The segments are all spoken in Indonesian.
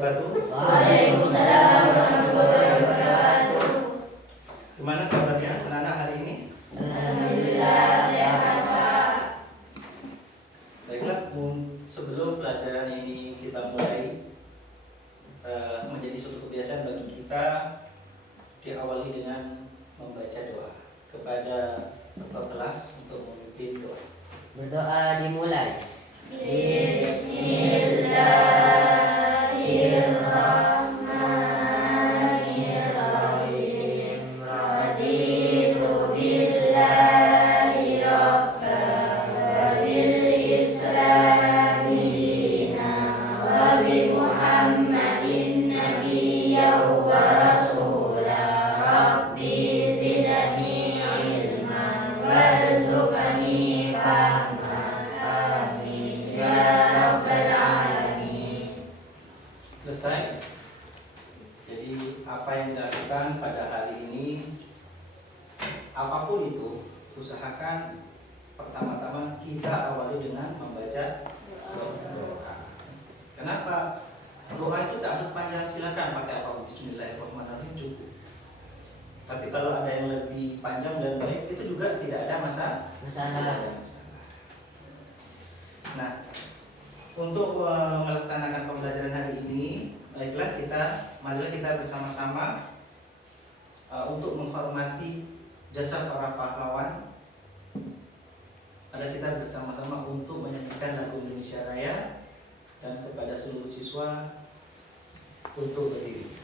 wabarakatuh. Waalaikumsalam warahmatullahi wabarakatuh. Gimana kabarnya anak-anak hari ini? Alhamdulillah sehat Pak. Baiklah, sebelum pelajaran ini kita mulai, menjadi suatu kebiasaan bagi kita diawali dengan membaca doa kepada ketua kelas untuk memimpin doa. Berdoa dimulai. Bismillahirrahmanirrahim. Raditu billahi rabban wa bil islami dinan wa bi Muhammadin nabiyyan wa rasulan. Rabbi zidni ilman warzuqni fahman. Amin ya rabbal alamin. Selesai. Jadi apa yang dilakukan pada hari ini, apapun itu, usahakan pertama-tama kita awali dengan membaca doa. Kenapa? Doa itu tak harus panjang, silakan pakai apa, Bismillahirrahmanirrahim cukup. Tapi kalau ada yang lebih panjang dan baik, itu juga tidak ada masalah. Nah, untuk melaksanakan pembelajaran hari ini, marilah kita bersama-sama untuk menghormati jasa para pahlawan. Mari kita bersama-sama untuk menyanyikan lagu Indonesia Raya, dan kepada seluruh siswa untuk berdiri.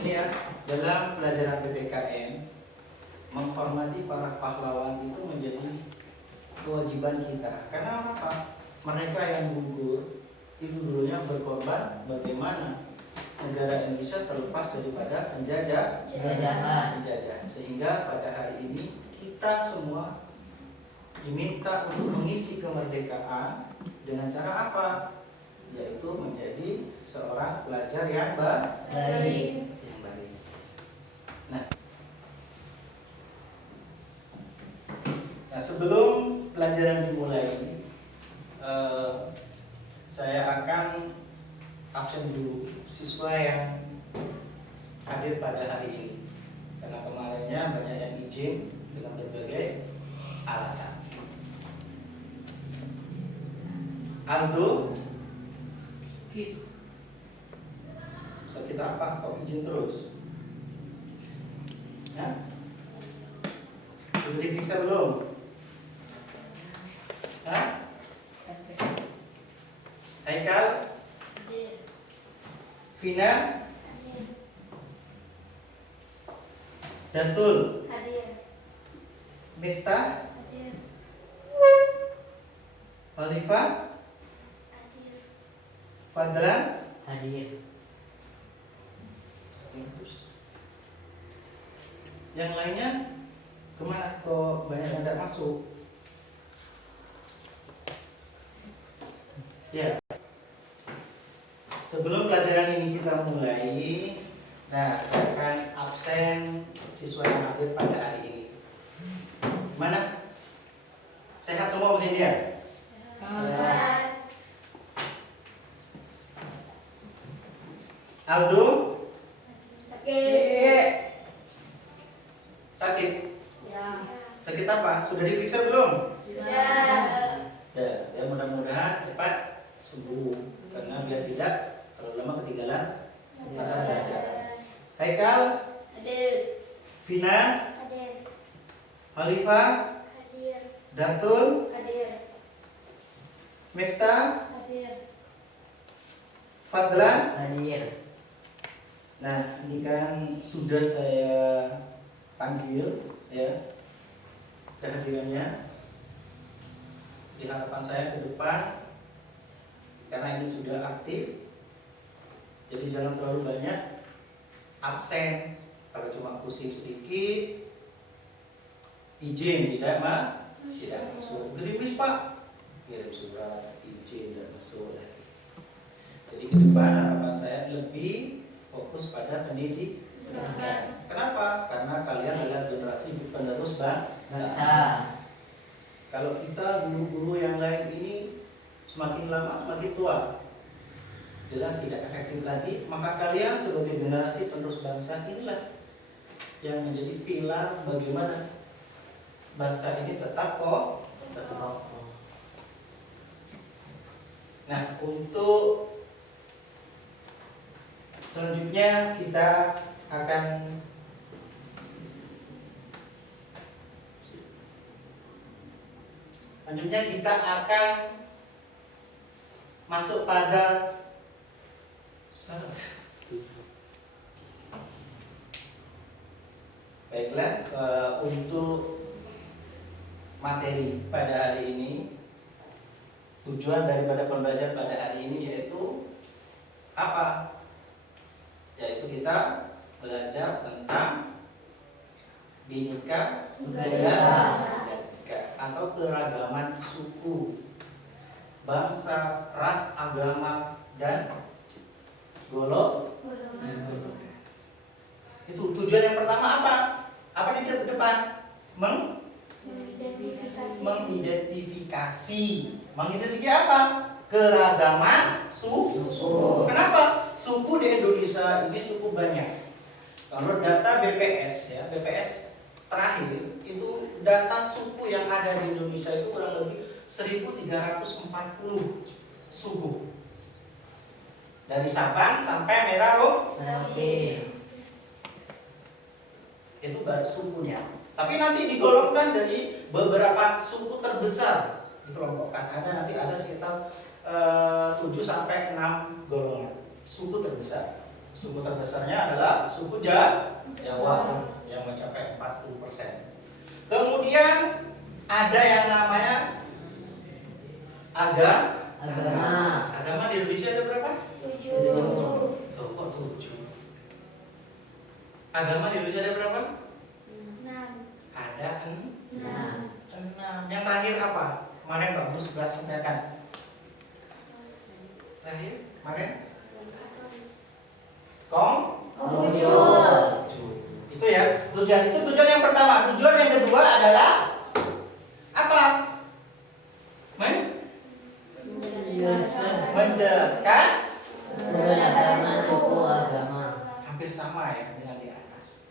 Ini ya, dalam pelajaran PPKN, menghormati para pahlawan itu menjadi kewajiban kita. Karena apa? Mereka yang gugur itu dulunya berkorban bagaimana negara Indonesia terlepas daripada penjajah. Sehingga pada hari ini kita semua diminta untuk mengisi kemerdekaan dengan cara apa? Yaitu menjadi seorang pelajar yang baik. Nah, sebelum pelajaran dimulai, saya akan absen dulu siswa yang hadir pada hari ini, karena kemarinnya banyak yang izin dengan berbagai alasan. Aldo, sakit apa? Kok izin terus? Ya? Sudah diperiksa belum? Hah? Haikal? Vina? Datul, Hadir. Miftah, Hadir. Khalifah, Hadir. Fadlan. Hadir. Yang lainnya kemana kok banyak yang tidak masuk? Ya. Sebelum pelajaran ini kita mulai, nah saya akan absen siswa yang hadir pada hari ini. Mana? Sehat semua di sini ya? Sehat. Aldo Hadir. sakit. Ya. Sakit apa? Sudah diperiksa belum? Sudah. Ya mudah-mudahan cepat sembuh karena biar tidak terlalu lama ketinggalan mata pelajaran. Haikal, Hadir. Vina, Hadir. Khalifah, Hadir. Datul, Hadir. Miftah, Hadir. Fadlan. Hadir. Nah, ini kan sudah saya panggil ya kehadirannya. Di harapan saya ke depan karena ini sudah aktif, jadi jangan terlalu banyak absen. Kalau cuma pusing sedikit, izin tidak masuk. Gerimis Pak, kirim surat izin dan masuk lagi. Jadi ke depan harapan saya lebih fokus pada pendidikan. Kenapa? Karena kalian adalah generasi penerus Bangsa. Kalau kita guru-guru yang lain ini semakin lama semakin tua, jelas tidak efektif lagi. Maka kalian sebagai generasi penerus bangsa inilah yang menjadi pilar bagaimana bangsa ini tetap kokoh. Nah, untuk selanjutnya kita akan masuk pada baiklah, untuk materi pada hari ini, tujuan daripada pembelajaran pada hari ini yaitu apa? Yaitu kita belajar tentang Bhinneka Tunggal Ika atau keragaman suku, bangsa, ras, agama, dan golongan. Itu tujuan yang pertama apa? Apa di depan? Mengidentifikasi. Mengidentifikasi apa? Keragaman suku. Kenapa? Suku di Indonesia ini cukup banyak. Kalau data BPS ya, BPS terakhir itu data suku yang ada di Indonesia itu kurang lebih 1340 suku. Dari Sabang sampai Merauke. Itu baru sukunya. Tapi nanti digolongkan dari beberapa suku terbesar dikelompokkan. Nanti ada sekitar 7 sampai 6 golongan suku terbesar. Suku terbesarnya adalah suku Jawa yang mencapai 40%. Kemudian ada yang namanya agama. Agama di Indonesia ada berapa? 7. Tuh, kok 7? Agama di Indonesia ada berapa? 6. Ada 6. 6. Yang terakhir apa? Kemarin Pak Guru sudah sampaikan. Terakhir kemarin Konghucu. Itu ya, tujuan yang pertama. Tujuan yang kedua adalah apa? Menjelaskan Keragaman suku agama. hampir sama ya dengan di atas.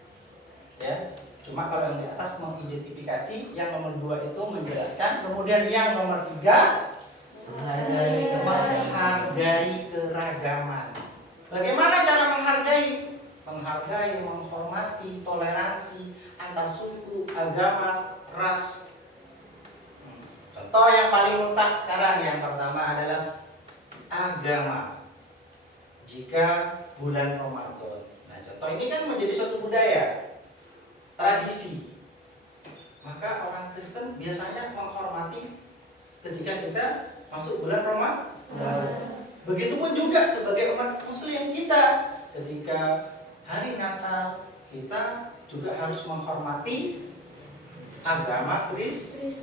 Ya, cuma kalau yang di atas mengidentifikasi, yang nomor 2 itu menjelaskan, kemudian yang nomor 3 menghargai keragaman. Bagaimana cara menghargai? Menghargai, menghormati, toleransi antar suku, agama, ras. Contoh yang paling mutlak sekarang yang pertama adalah agama. Jika bulan Ramadan. Nah, contoh ini kan menjadi suatu budaya. tradisi. Maka orang Kristen biasanya menghormati ketika kita masuk bulan Ramadan. Begitupun juga sebagai umat Muslim kita, ketika hari Natal kita juga harus menghormati agama Kristen.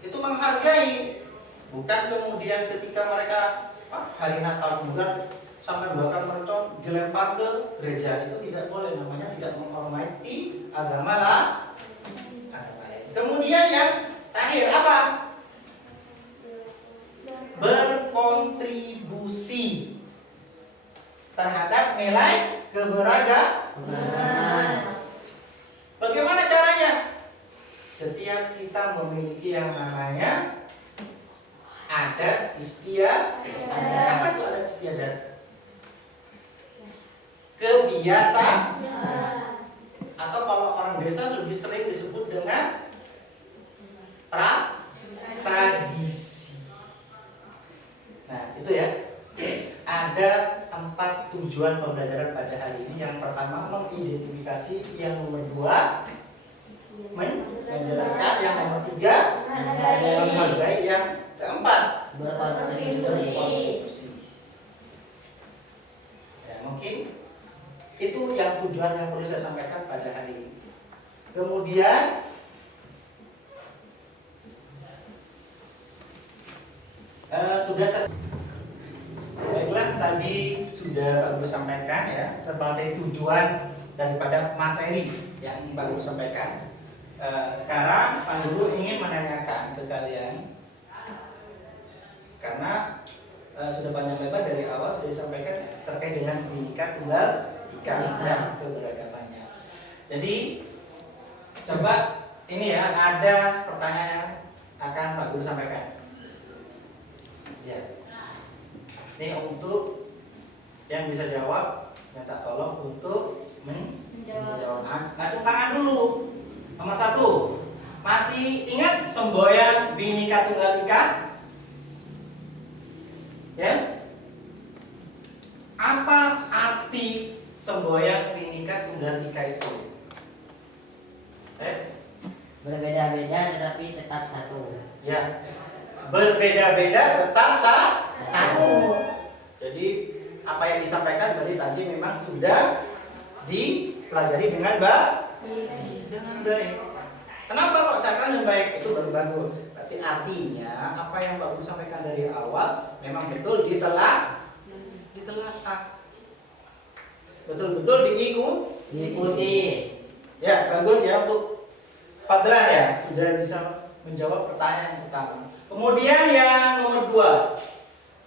Itu menghargai, bukan kemudian ketika mereka hari Natal kemudian sampai bakar mercon dilempar ke gereja. Itu tidak boleh, namanya tidak menghormati agama lain. Kemudian yang terakhir apa? Berkontribusi terhadap nilai keberagaman. Bagaimana caranya? Setiap kita memiliki yang namanya adat istiadat. Apa itu adat istiadat? Kebiasaan. Atau kalau orang desa lebih sering disebut dengan tradisi. Nah, itu ya. Ada 4 tujuan pembelajaran pada hari ini. Yang pertama mengidentifikasi, yang nomor 2 menjelaskan, yang nomor 3 menghargai, yang keempat berkontribusi. Ya, mungkin itu yang tujuan yang perlu saya sampaikan pada hari ini. Kemudian sudah saya baiklah, tadi sudah Pak Guru sampaikan ya terkait tujuan daripada materi yang Pak Guru sampaikan. Sekarang Pak Guru ingin menanyakan ke kalian, karena sudah banyak lebar dari awal sudah disampaikan terkait dengan Bhinneka Tunggal Ika dan keberagamannya. Jadi coba ini ya, ada pertanyaan yang akan Pak Guru sampaikan. Ya. Ini untuk yang bisa jawab, minta tolong untuk menjawab. Ngacung tangan dulu. Nomor 1. Masih ingat semboyan Bhinneka Tunggal Ika? Ya? Apa arti semboyan Bhinneka Tunggal Ika itu? Berbeda-beda tetapi tetap satu. Ya. Berbeda-beda tetap satu. Jadi apa yang disampaikan berarti tadi memang sudah dipelajari dengan baik. Kenapa kok seakan baik? Itu baru bagus. Berarti artinya apa yang Pak Guru sampaikan dari awal memang betul ditelaah. Betul-betul diikuti. Ya, bagus ya untuk Fadlan ya, sudah bisa menjawab pertanyaan yang pertama. Kemudian yang nomor 2,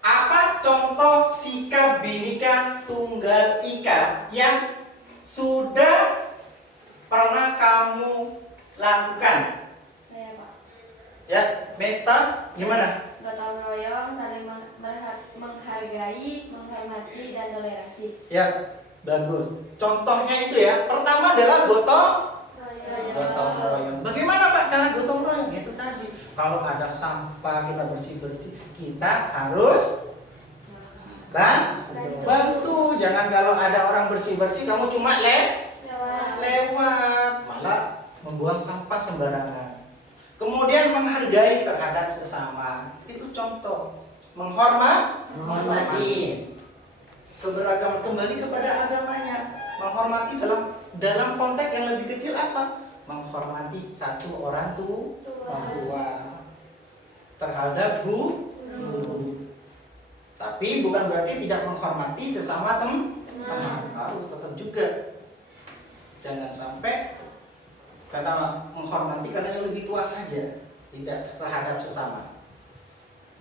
apa contoh sikap Bhinneka Tunggal Ika yang sudah pernah kamu lakukan? Saya, Pak. Ya, Meta, gimana? Gotong royong, saling menghargai, menghormati, dan toleransi. Ya, bagus. Contohnya itu ya. Pertama adalah gotong royong. Bagaimana Pak cara gotong royong? Itu tadi. Kalau ada sampah kita bersih-bersih, kita harus bantu. Jangan kalau ada orang bersih-bersih kamu cuma lewat, malah membuang sampah sembarangan. Kemudian menghargai terhadap sesama. Itu contoh. Menghormati keberagaman, kembali kepada agamanya. Menghormati dalam konteks yang lebih kecil apa? Menghormati satu orang tua terhadap guru. Tapi bukan berarti tidak menghormati sesama teman. Harus tetap juga. Jangan sampai kata menghormati karena yang lebih tua saja, tidak terhadap sesama.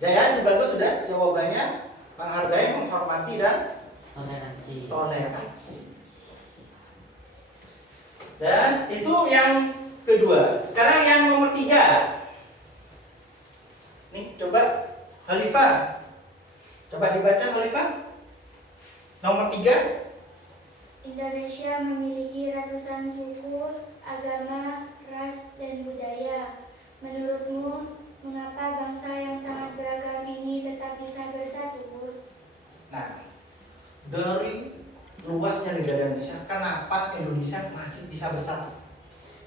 Ya, itu bagus sudah jawabannya. Menghargai, menghormati, dan toleransi. Dan itu yang kedua. Sekarang yang nomor 3. Nih, coba Khalifah. Coba dibaca Khalifah. Nomor 3. Indonesia memiliki ratusan suku, agama, ras, dan budaya. Menurutmu, mengapa bangsa yang sangat beragam ini tetap bisa bersatu? Nah, dari luasnya negara Indonesia, kenapa Indonesia Indonesia masih bisa bersatu?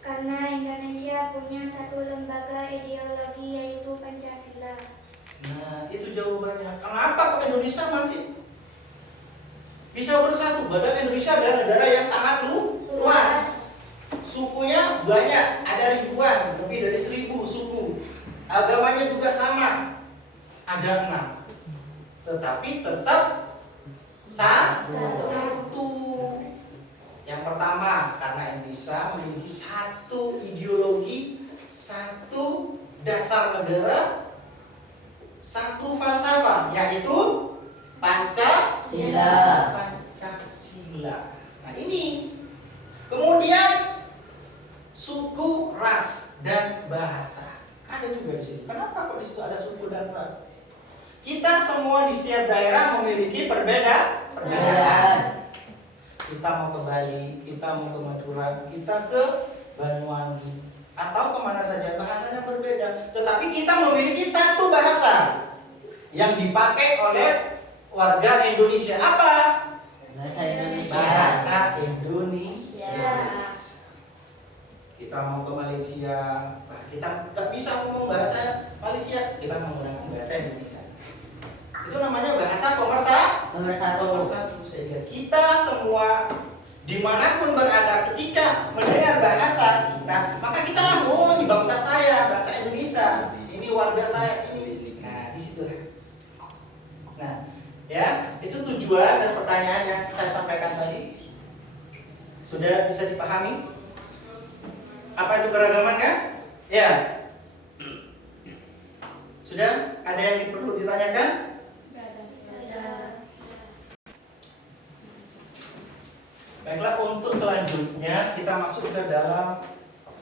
Karena Indonesia punya satu lembaga ideologi yaitu Pancasila. Nah, itu jawabannya. Kenapa kok Indonesia masih bisa bersatu? Padahal Indonesia adalah negara yang sangat luas. Sukunya banyak, ada ribuan, lebih dari 1000 suku. Agamanya juga sama, ada 6. Tetapi tetap satu. Yang pertama, karena Indonesia memiliki satu ideologi, satu dasar negara, satu falsafah, yaitu Pancasila. Pancasila. Nah ini. Kemudian suku, ras, dan bahasa. Ada juga di situ. Kenapa kok di situ ada suku dan ras? Kita semua di setiap daerah memiliki perbedaan. Kita mau ke Bali, kita mau ke Madura, kita ke Banyuwangi, atau kemana saja, bahasanya berbeda. Tetapi kita memiliki satu bahasa yang dipakai oleh warga Indonesia. Apa? Bahasa Indonesia. Bahasa Indonesia. Ya. Kita mau ke Malaysia, kita nggak bisa ngomong bahasa Malaysia, kita menggunakan bahasa Indonesia. Itu namanya bahasa Nomor 1. Sehingga kita semua dimanapun berada, ketika mendengar bahasa kita, maka kita langsung, oh ini bangsa saya, bangsa Indonesia, ini warga saya, ini. Nah di situ. Nah ya, itu tujuan dan pertanyaan yang saya sampaikan tadi. Sudah bisa dipahami? Apa itu keragaman kan? Ya. Sudah? Ada yang perlu ditanyakan? Baiklah, untuk selanjutnya kita masuk ke dalam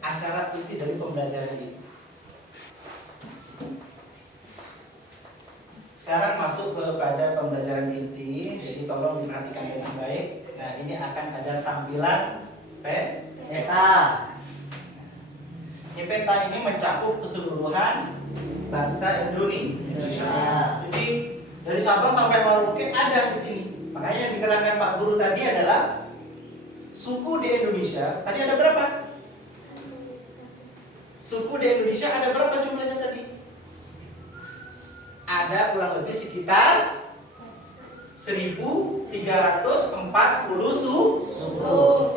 acara inti dari pembelajaran ini. Sekarang masuk kepada pembelajaran inti, jadi tolong diperhatikan dengan baik. Nah, ini akan ada tampilan Peta. Ini peta ini mencakup keseluruhan bangsa Indonesia. Jadi dari Sabang sampai Merauke ada di sini. Makanya yang diterangkan Pak Guru tadi adalah suku di Indonesia. Tadi ada berapa? Suku di Indonesia ada berapa jumlahnya tadi? Ada kurang lebih sekitar 1.340 suku.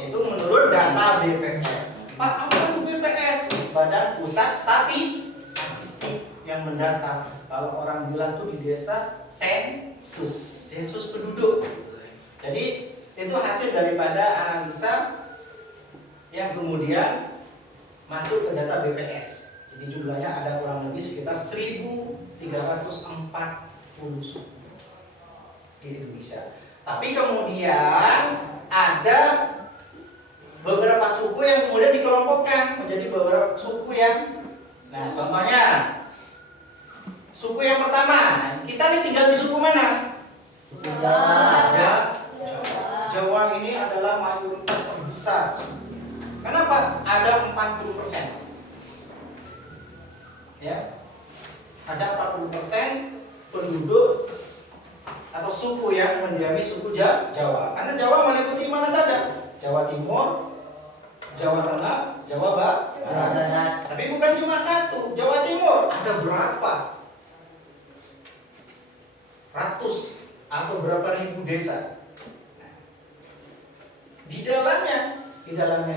Itu menurut data BPS. Pak, apa itu BPS? Badan Pusat Statistik yang mendata. Kalau orang bilang tuh di desa sensus penduduk. Jadi itu hasil daripada analisa yang kemudian masuk ke data BPS. Jadi jumlahnya ada kurang lebih sekitar 1.340 suku di Indonesia. Tapi kemudian ada beberapa suku yang kemudian dikelompokkan menjadi beberapa suku yang, nah contohnya suku yang pertama, kita nih tinggal di suku mana? Suku Jawa. Jawa ini adalah mayoritas terbesar. Kenapa? Ada 40%. Ya. Ada 40% penduduk atau suku yang mendiami suku Jawa. Karena Jawa meliputi mana saja? Jawa Timur, Jawa Tengah, Jawa Barat. Tapi bukan cuma satu. Jawa Timur ada berapa ratus atau berapa ribu desa? Di dalamnya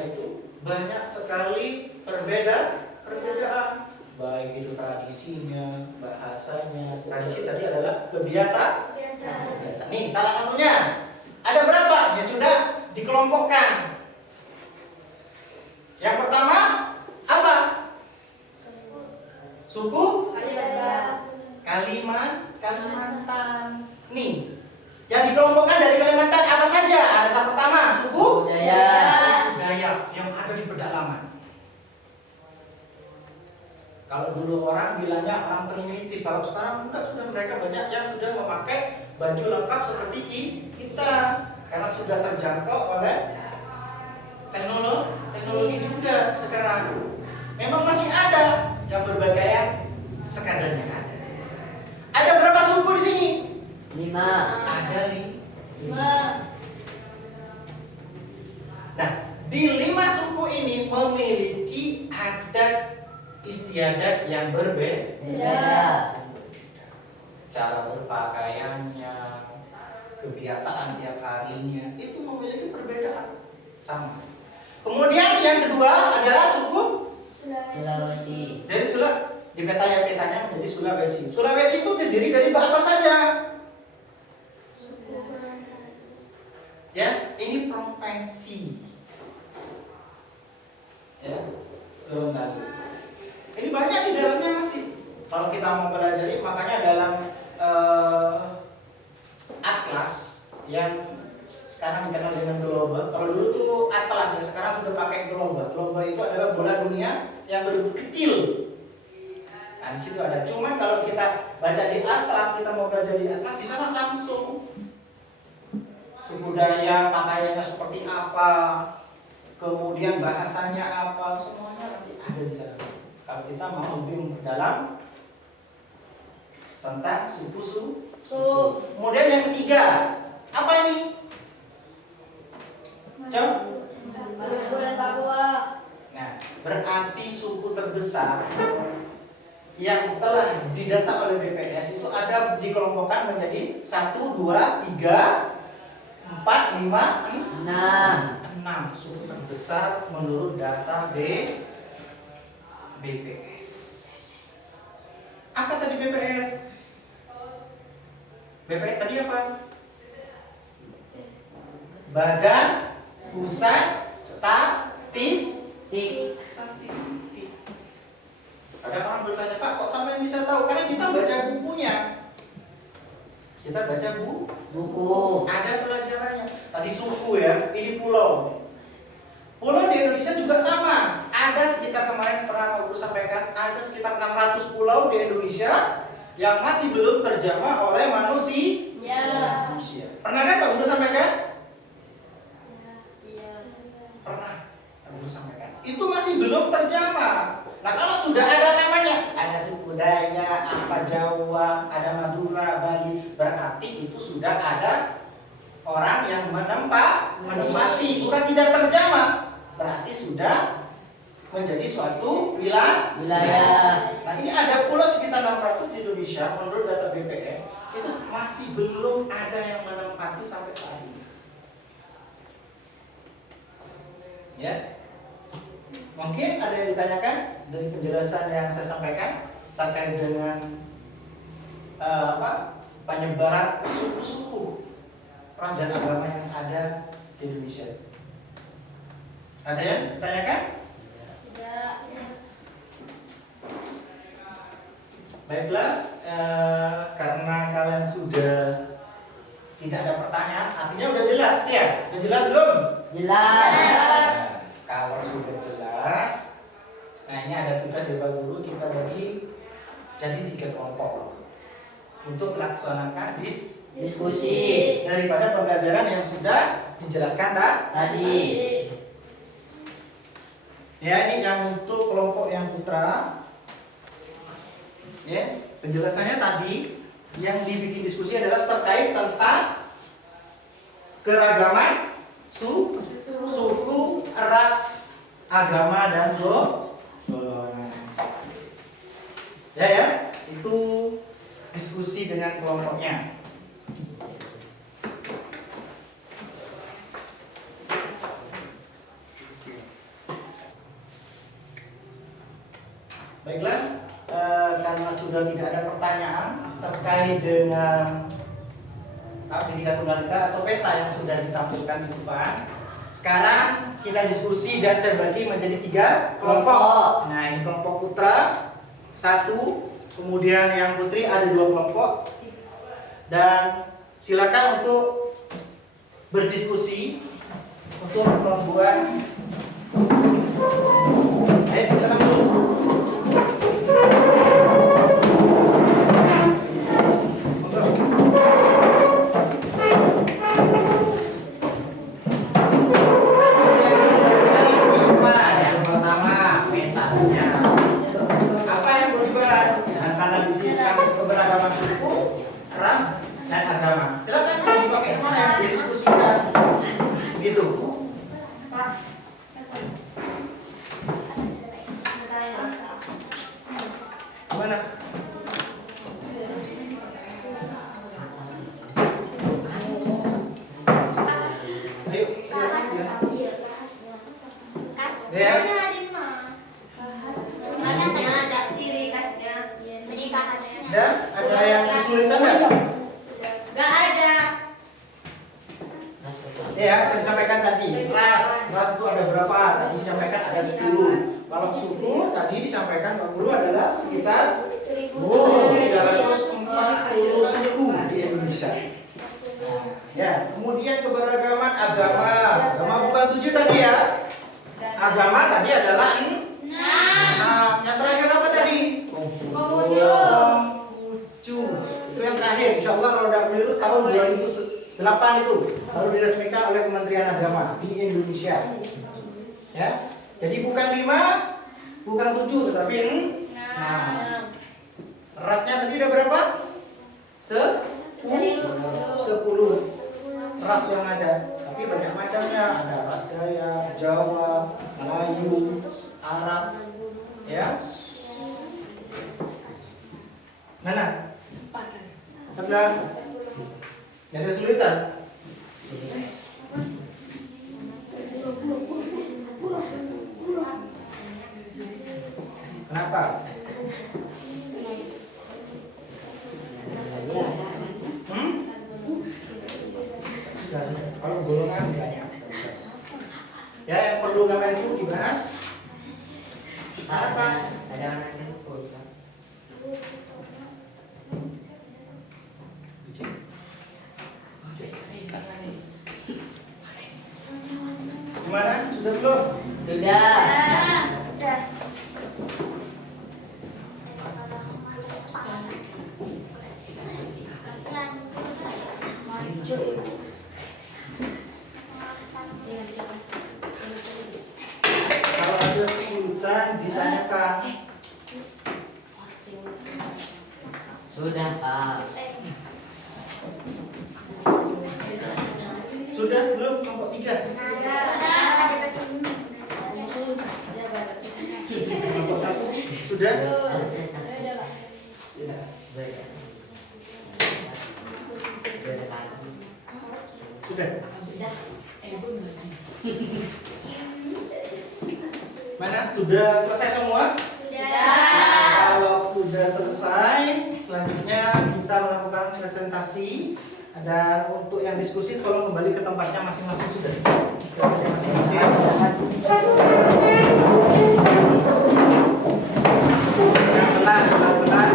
itu banyak sekali perbedaan, baik itu tradisinya, bahasanya. Tradisi tadi adalah kebiasaan. Nih, salah satunya ada berapa? Ya sudah dikelompokkan. Yang pertama apa? Suku Kalimantan. Nih, yang dikelompokkan dari Kalimantan apa saja? Ada yang pertama suku Dayak yang ada di pedalaman. Kalau dulu orang bilangnya orang primitif, kalau sekarang sudah mereka banyak yang sudah memakai baju lengkap seperti kita karena sudah terjangkau oleh teknologi juga sekarang. Memang masih ada yang berpakaian sekadarnya ada. Ada berapa suku di sini? 5. Ada 5. Nah, di 5 suku ini memiliki adat istiadat yang berbeda. Cara berpakaiannya, kebiasaan tiap harinya itu memiliki perbedaan sama. Kemudian yang kedua adalah suku Sulawesi. dari di petanya menjadi Sulawesi. Sulawesi itu terdiri dari apa saja? Ya, ini provinsi. Ya, Gorontalo. Ini banyak di dalamnya masih. Kalau kita mau pelajari, makanya dalam atlas yang sekarang dikenal dengan global. Kalau dulu tuh atlas ya, sekarang sudah pakai global. Global itu adalah bola dunia yang berbentuk kecil. Nah, di situ ada. Cuman kalau kita baca di atlas, kita mau belajar di atlas, di sana langsung suku Dayak, pakaiannya seperti apa, kemudian bahasanya apa, semuanya nanti ada di sana. Kalau kita mau lebih dalam tentang suku. Kemudian yang ketiga, apa ini? Maluku dan Papua. Nah, berarti suku terbesar yang telah didata oleh BPS itu ada dikelompokkan menjadi 1, 2, 3, 4, 5, 6 suku terbesar menurut data BPS. Apa tadi BPS? BPS tadi apa? Badan Pusat Statistik. Ada orang bertanya, Pak, kok sampai bisa tahu? Karena kita baca bukunya. Kita baca Buku. ada pelajarannya. Tadi suku ya, ini pulau. Pulau di Indonesia juga sama. Ada sekitar kemarin pernah Pak Guru sampaikan, ada sekitar 600 pulau di Indonesia yang masih belum terjamah oleh manusia. Pernah kan Pak Guru sampaikan? Pernah Pak Guru sampaikan. Itu masih belum terjamah. Nah, kalau sudah ada namanya, ada suku Dayak, apa Jawa, ada Madura, Bali, berarti itu sudah ada orang yang menempati, bukan tidak terjamah, berarti sudah menjadi suatu wilayah. Nah, ini ada pulau sekitar 600 di Indonesia menurut data BPS, itu masih belum ada yang menempati sampai saat ini. Ya. Mungkin ada yang ditanyakan dari penjelasan yang saya sampaikan terkait dengan penyebaran suku-suku ras dan agama yang ada di Indonesia. Ada yang ditanyakan? Tidak. Baiklah, karena kalian sudah tidak ada pertanyaan, artinya udah jelas ya? Udah jelas belum? Jelas. Kalau sudah jelas, nah ini ada tugas dari Pak Guru, kita bagi jadi 3 kelompok untuk melaksanakan Diskusi. daripada pembelajaran yang sudah dijelaskan Tadi. Ya, ini yang untuk kelompok yang putra. Ya, penjelasannya tadi yang dibikin diskusi adalah terkait tentang keragaman suku, ras, agama dan golongan. Ya, itu diskusi dengan kelompoknya. Baiklah, karena sudah tidak ada pertanyaan terkait dengan Bhinneka Tunggal Ika atau peta yang sudah ditampilkan di depan. Sekarang kita diskusi dan saya bagi menjadi 3 kelompok. Nah, ini kelompok putra 1, kemudian yang putri ada 2 kelompok. Dan silakan untuk berdiskusi untuk membuat. Silakan dulu. Keberagaman suku, ras, dan agama. Silakan dipakai mana yang didiskusikan, gitu. kelompok suku tadi disampaikan Pak Guru adalah sekitar 340 suku di Indonesia. Ya, kemudian keberagaman agama. Agama bukan 7 tadi ya. Agama tadi adalah 6. Nah, yang terakhir apa tadi? Konghucu. Itu yang terakhir. Insya Allah kalau tidak keliru tahun 2008 itu baru diresmikan oleh Kementerian Agama di Indonesia. Ya, jadi bukan 5, bukan 7, tetapi 6. Rasnya tadi ada berapa? 10 ras yang ada. Tapi banyak macamnya. Ada ras Dayak, Jawa, Melayu, Arab. Ya. Mana? Ada. Jadi kesulitan. Kenapa? Kalau golongan banyak. Ya, yang perlu gambar itu dibahas. Ada anak yang kurang. Gimana? Sudah belum? Sudah. Kalau ada kesulitan ditanyakan. Sudah, Pak. Sudah belum kelompok 3? Kelompok 1 sudah? Sudah. Sudah. Mana? Sudah selesai semua? Kalau sudah selesai, selanjutnya kita melakukan presentasi. Dan untuk yang diskusi, tolong kembali ke tempatnya masing-masing sudah. Ke tempatnya masing-masing. Pelan-pelan.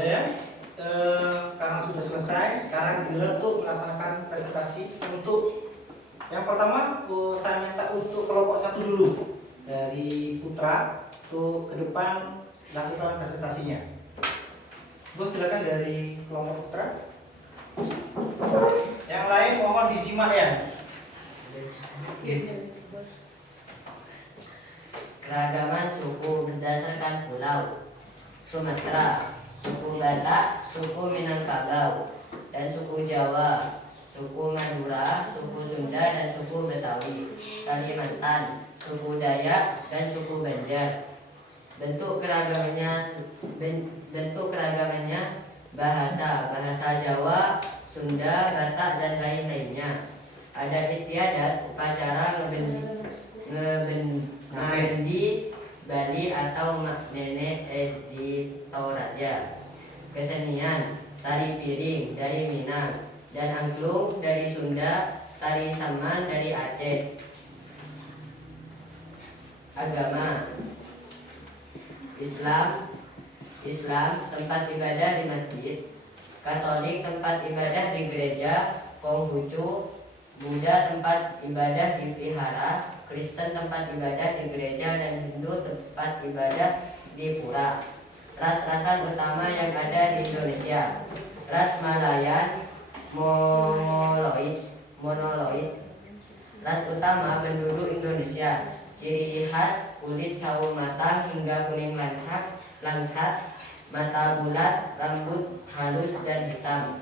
Ya. Karena sudah selesai, sekarang giliran untuk melaksanakan presentasi. Untuk yang pertama, saya minta untuk kelompok 1 dulu dari Putra untuk ke depan lakukan presentasinya. Bos, silakan dari kelompok Putra. Yang lain mohon disimak ya. Oke. Keragaman suku berdasarkan pulau. Sumatera, suku Batak, suku Minangkabau, dan suku Jawa, suku Madura, suku Sunda, dan suku Betawi. Kalimantan, suku Dayak, dan suku Banjar. Bentuk keragamannya bahasa Jawa, Sunda, Batak, dan lain-lainnya. Adat istiadat, upacara ngabendi Bali atau mak nenek di Toraja. Kesenian, tari piring dari Minang, dan angklung dari Sunda, tari saman dari Aceh. Agama, Islam tempat ibadah di masjid, Katolik tempat ibadah di gereja, Konghucu Buddha tempat ibadah di vihara, Kristen tempat ibadah di gereja, dan Hindu tempat ibadah di pura. Ras-rasan utama yang ada di Indonesia: ras Malayan, Mongoloid. Ras utama penduduk Indonesia. Ciri khas: kulit sawo matang hingga kuning langsat, mata bulat, rambut halus dan hitam.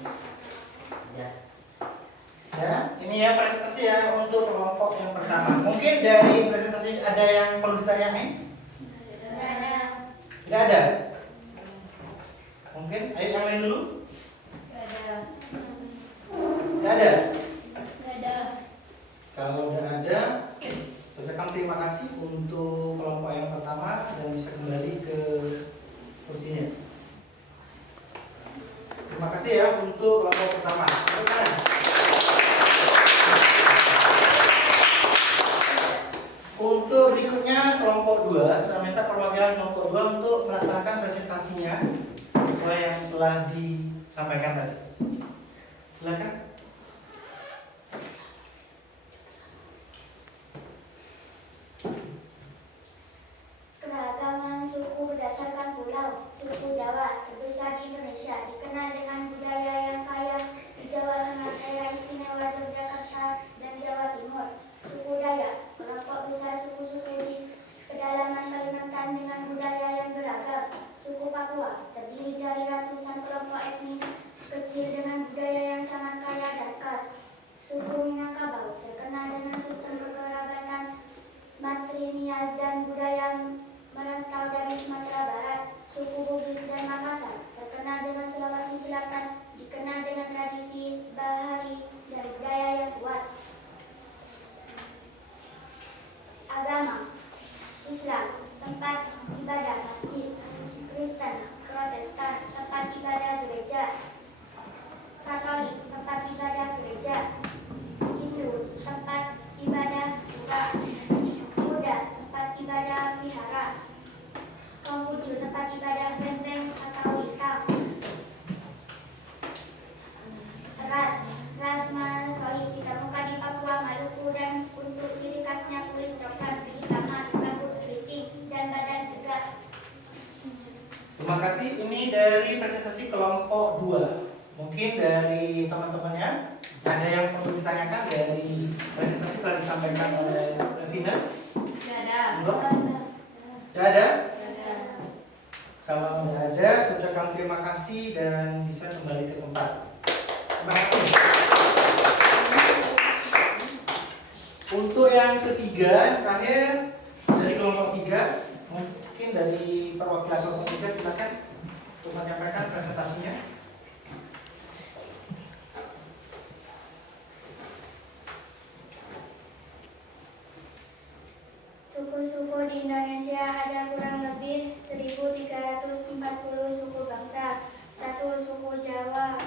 Ya. Ya, ini ya presentasi ya untuk kelompok yang pertama. Mungkin dari presentasi ada yang perlu ditanyain? Tidak ada. Mungkin, ayo yang lain dulu. Tidak ada. Kalau tidak ada, saya ucapkan terima kasih untuk kelompok yang pertama dan bisa kembali ke kursinya. Terima kasih ya untuk kelompok pertama. Untuk berikutnya kelompok 2, saya minta perwakilan kelompok 2 untuk melaksanakan presentasinya sesuai yang telah disampaikan tadi. Silakan. Keragaman suku berdasarkan pulau, suku Jawa terbesar di Indonesia, dikenal dengan budaya yang kaya di Jawa Tengah, daerah istimewa Yogyakarta, dan Jawa Timur. Suku Dayak, kelompok besar suku-suku di pedalaman Kalimantan dengan budaya yang beragam. Suku Papua terdiri dari ratusan kelompok etnis kecil dengan budaya yang sangat kaya dan khas. Suku Minangkabau terkenal dengan sistem kekerabatan matrilineal dan budaya merantau dari Sumatera Barat. Suku Bugis dan Makassar terkenal dengan Sulawesi Selatan, dikenal dengan tradisi bahari dan budaya yang kuat. Agama Islam, tempat ibadah masjid. Kristen, Protestan, tempat ibadah gereja. Katolik, tempat ibadah gereja. Hindu, tempat ibadah Buddha. Buddha, tempat ibadah vihara. Konghucu, tempat ibadah benteng atau hitam. Ras Malusohi ditemukan di Papua, Maluku, dan untuk ciri khasnya kulit coklat kehitaman, rambut keriting, dan badan tegak. Terima kasih. Ini dari presentasi kelompok 2. Mungkin dari teman-temannya ada yang perlu ditanyakan dari presentasi telah disampaikan oleh Vina? Enggak? Tidak ada? Kalau tidak ada, saya ucapkan terima kasih dan bisa kembali ke tempat. Terima kasih. Untuk yang ketiga, terakhir dari kelompok 3, mungkin dari perwakilan kelompok 3 silakan untuk menyampaikan presentasinya. Suku-suku di Indonesia ada kurang lebih 1.340 suku bangsa. 1 suku Jawa,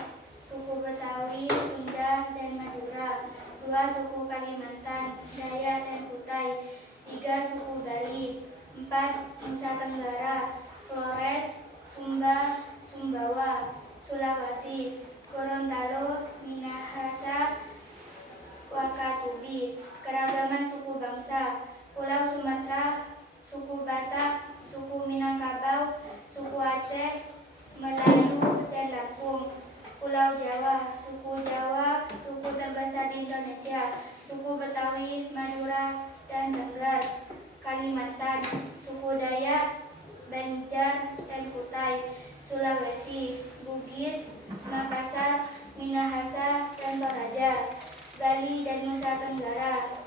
suku Betawi, Sunda, dan Madura. 2 suku Kalimantan, Dayak, dan Kutai. 3 suku Bali. 4 Nusa Tenggara, Flores, Sumba, Sumbawa, Sulawesi, Gorontalo, Minahasa, Wakatobi. Keragaman suku bangsa: Pulau Sumatera, suku Batak, suku Minangkabau, suku Aceh, Melayu, dan Lampung. Pulau Jawa, suku Jawa, suku terbesar di Indonesia, suku Betawi, Madura, dan Tengger. Kalimantan, suku Dayak, Banjar, dan Kutai. Sulawesi, Bugis, Makassar, Minahasa, dan Toraja. Bali dan Nusa Tenggara,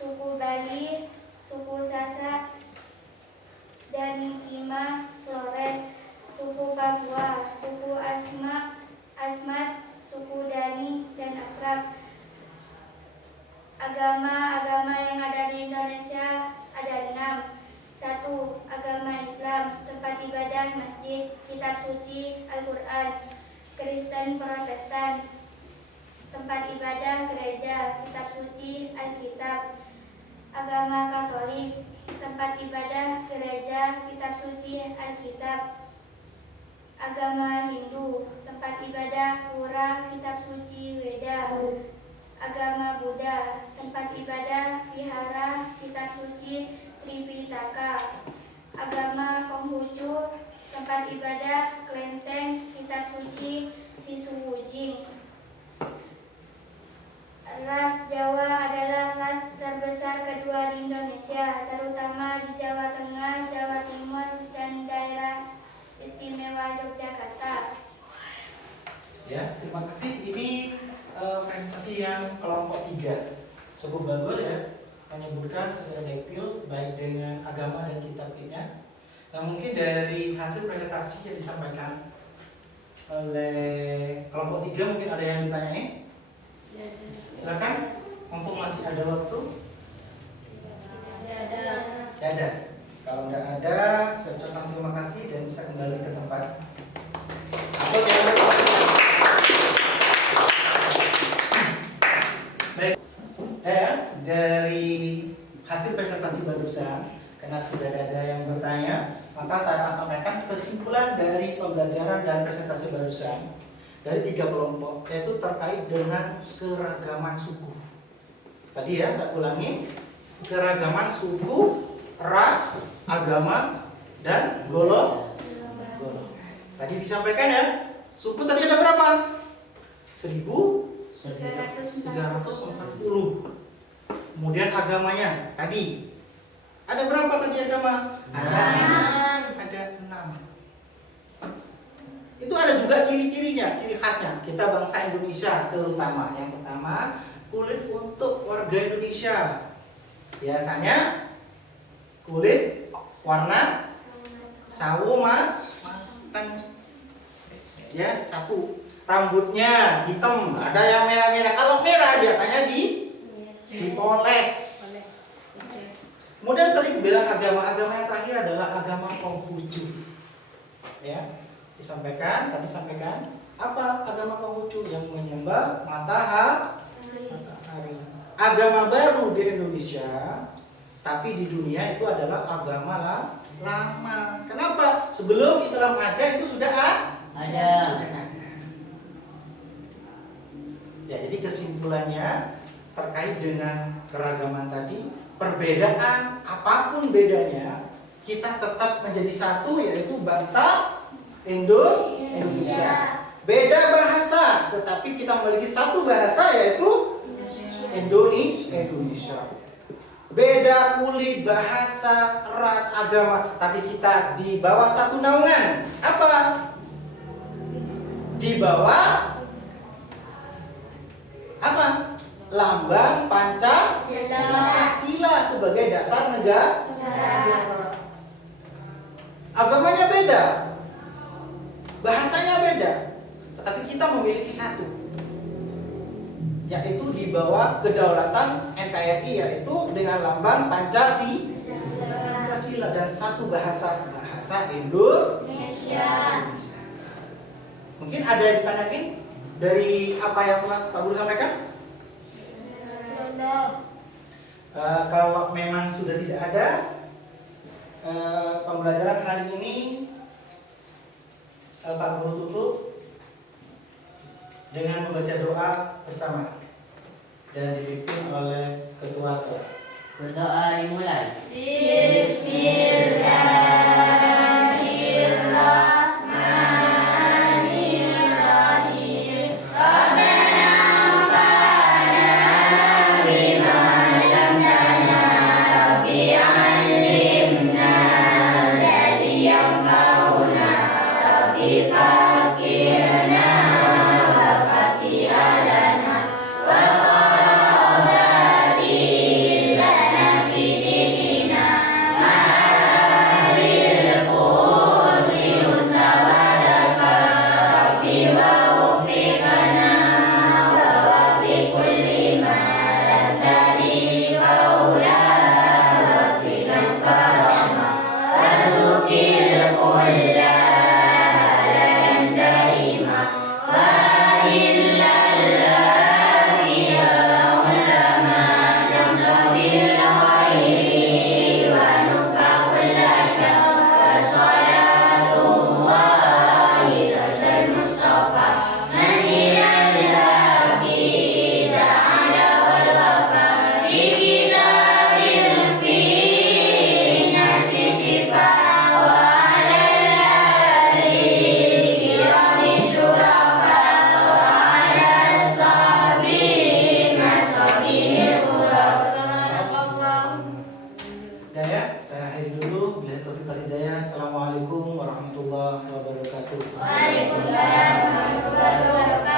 suku Bali, suku Sasak, dan Ima, Flores. Suku Papua, suku Asmat, suku Dani, dan Afrak. Agama yang ada di Indonesia ada 6. 1. Agama Islam, tempat ibadah masjid, kitab suci, Al-Quran. Kristen, Protestan, tempat ibadah gereja, kitab suci, Alkitab. Agama Katolik, tempat ibadah gereja, kitab suci, Alkitab. Agama Hindu, tempat ibadah pura, kitab suci, Weda. Agama Buddha, tempat ibadah vihara, kitab suci, Tripitaka. Agama Konghucu, tempat ibadah kelenteng, kitab suci, Sisuwujing. Ras Jawa adalah ras terbesar kedua di Indonesia, terutama di Jawa Tengah, Jawa Timur, dan daerah istimewa Yogyakarta. Ya, terima kasih. Ini presentasi yang kelompok 3 cukup bagus ya, menyebutkan secara detail baik dengan agama dan kitabnya. Nah, mungkin dari hasil presentasi yang disampaikan oleh kelompok 3 mungkin ada yang ditanyain? Silakan, mumpung masih ada waktu. Tidak ada. Kalau tidak ada, saya ucapkan terima kasih dan bisa kembali ke tempat. Aku jangan baik. Dari hasil presentasi barusan, karena sudah ada yang bertanya, maka saya akan sampaikan kesimpulan dari pembelajaran dan presentasi barusan dari 3 kelompok, yaitu terkait dengan keragaman suku. Tadi ya, saya ulangi, keragaman suku, ras, agama, dan golongan. Tadi disampaikan ya, suku tadi ada berapa? 1340. Kemudian agamanya tadi ada berapa tadi agama? Ada 6. Itu ada juga ciri-cirinya, ciri khasnya. Kita bangsa Indonesia terutama. Yang pertama, kulit untuk warga Indonesia. Biasanya kulit warna sawo matang. Ya, 1. Rambutnya hitam, ada yang merah-merah. Kalau merah biasanya dipoles. Kemudian tadi bilang agama yang terakhir adalah agama Konghucu. Ya, tadi sampaikan apa agama Konghucu? Yang menyembah matahari. Agama baru di Indonesia, tapi di dunia itu adalah agama lama. Kenapa? Sebelum Islam ada itu sudah ada. Ya, jadi kesimpulannya terkait dengan keragaman tadi, perbedaan apapun bedanya, kita tetap menjadi satu, yaitu bangsa Indonesia. Beda bahasa, tetapi kita memiliki satu bahasa, yaitu Indonesia. Beda kulit, bahasa, ras, agama, tapi kita di bawah satu naungan. Apa? Di bawah apa? Lambang Pancasila sebagai dasar negara. Agamanya beda, bahasanya beda, tetapi kita memiliki satu, yaitu di bawah kedaulatan NKRI, yaitu dengan lambang Pancasila dan satu bahasa Indonesia. Mungkin ada yang ditanyain dari apa yang telah Pak Guru sampaikan? Kalau memang sudah tidak ada, pembelajaran hari ini Pak Guru tutup dengan membaca doa bersama dan dipimpin oleh ketua kelas. Berdoa dimulai. Bismillahirrahmanirrahim. Assalamualaikum warahmatullahi wabarakatuh. Waalaikumsalam warahmatullahi wabarakatuh.